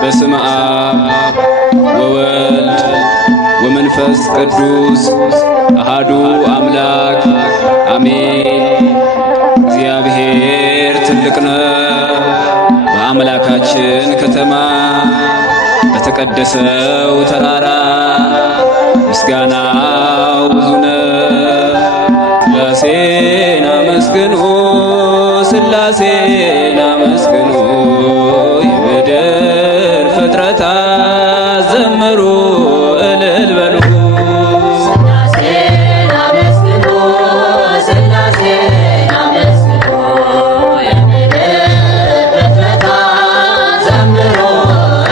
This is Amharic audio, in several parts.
በስመ አብ ወወልድ ወመንፈስ ቅዱስ አሃዱ አምላክ አሜን። እግዚአብሔር ትልቅ ነው። በአምላካችን ከተማ በተቀደሰው ተራራ ምስጋናው ብዙ ነው። ሥላሴን አመስግኑ፣ ሥላሴን አመስግኑ፣ የምድር ፍጥረታት ዘምሩ እልል በሉ። ሥላሴን አመስግኑ፣ ሥላሴን አመስግኑ፣ የምድር ፍጥረታት ዘምሩ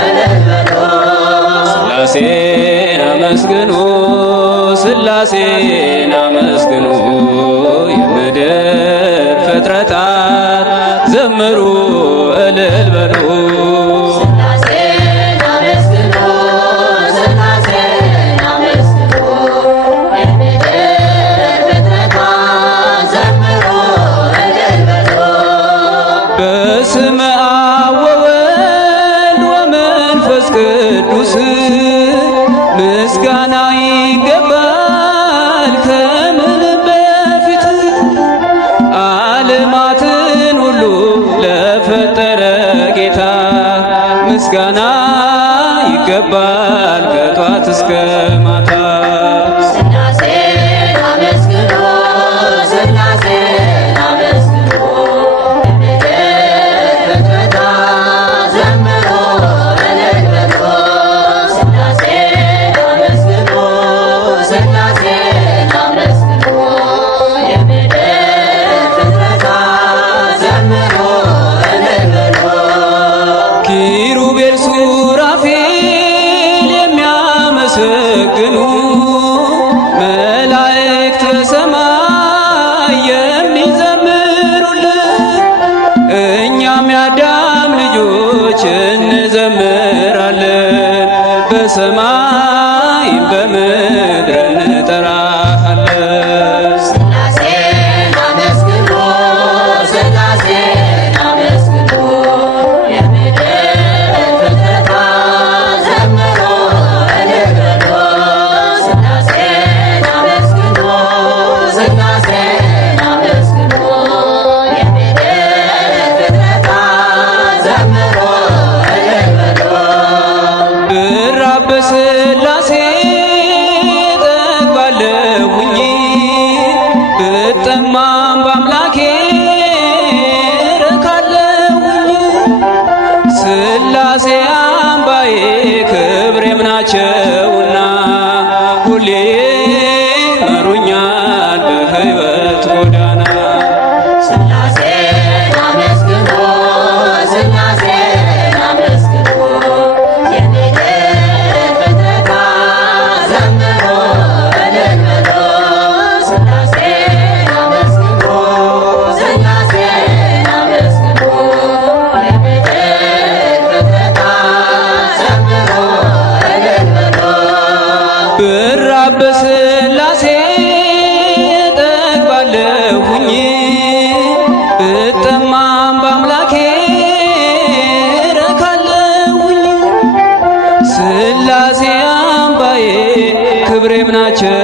እልል በሉ። ሥላሴን አመስግኑ፣ ሥላሴን አመስግኑ፣ የምድር ፍጥረታት ዘምሩ እልል በሉ። ሥላሴን አመስግኑ፣ ሥላሴን አመስግኑ፣ የምድር ፍጥረታት ዘምሩ እልል በሉ። በስመ አብ ወወልድ ወመንፈስ ቅዱስ ምስጋና ይገባል ከምንም በፊት ዓለማትን ሁሉ ለፈጠረ ጌታ ምስጋና ይገባል ከጧት እስከ ማታ። ሥላሴን አመስግኑ፣ ሥላሴን አመስግኑ፣ የምድር ፍጥረታት ዘምሩ እልል በሉ። ሥላሴን አመስግኑ፣ ሥላሴን አመስግኑ፣ የምድር ፍጥረታት ዘምሩ እልል በሉ። ኪሩቤል ሱራፌል የሚያመሰግኑ መላእክት በሰማይ የሚዘምሩልን እኛም የአዳም ልጆች እንዘምራለን። በሰማይ በምድር እንጠራሃለን። ሥላሴን አመስግኑ፣ ሥላሴን አመስግኑ፣ የምድር ፍጥረታት ዘምሩ እልል በሉ። ሥላሴን አመስግኑ፣ ሥላሴን አመስግኑ፣ የምድር ፍጥረታት ዘምሩ እልል በሉ። ብራብ በሥላሴ እጠግባለሁኝ፣ ብጠማም በአምላኬ እረካለሁኝ። ሥላሴ አምባዬ ክብሬም ናቸውና ሁሌ መሩኛል በሕይወት ጎዳና። ሥላሴን አመስግኑ፣ ሥላሴን አመስግኑ፣ የምድር ፍጥረታት ዘምሩ እልል በሉ። ሥላሴን አመስግኑ፣ ሥላሴን አመስግኑ፣ የምድር ፍጥረታት ዘምሩ እልል በሉ። ብራብ በሥላሴ እጠግባለሁኝ፣ ብጠማም በአምላኬ እረካለሁኝ። ሥላሴ አምባዬ ክብሬም ናቸው